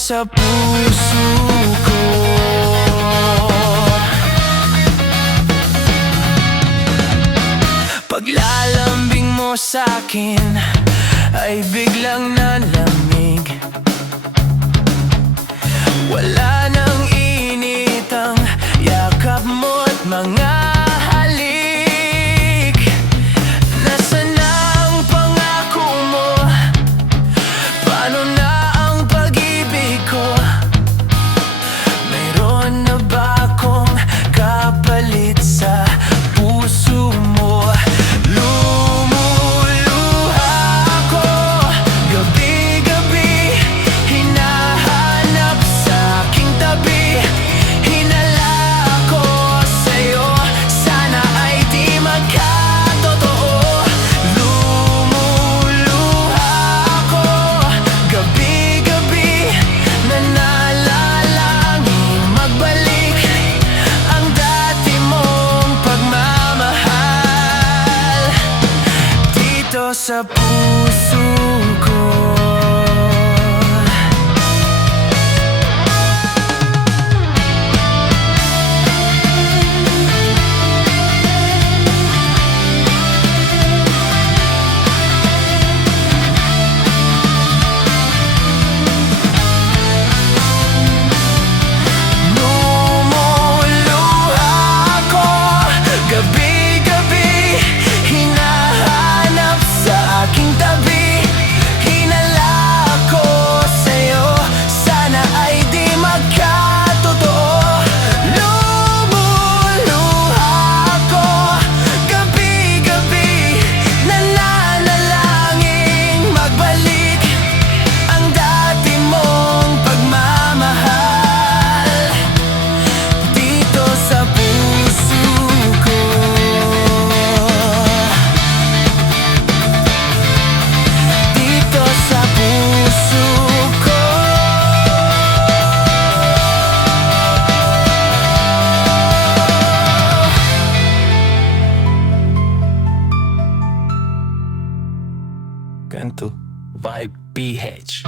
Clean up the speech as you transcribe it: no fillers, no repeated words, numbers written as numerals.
sa puso ko. Paglalambing mo sa'kin ay biglang nalamig. Wala nang init ang yakap mo't mga halik. Nasaan na ang pangako mo? Paano na ang pag-ibig ko? Mayroon na ba akong kapalit sa puso mo? Lumuluha ako gabi-gabi, hinahanap sa aking tabi. Hinala ako sa'yo, sana ay di magkatotoo. Lumuluha ako gabi-gabi, nananalangin magbalik ang dati mong pagmamahal dito sa puso ko. Lumuluha ako gabi-gabi, hinahanap sa aking tabi. Hinala ako sa'yo, sana ay di magkatotoo. Lumuluha ako gabi-gabi, nananalangin magbalik ang dati mong pagmamahal dito sa puso ko. Dito sa puso ko. Ganto Vibe PH.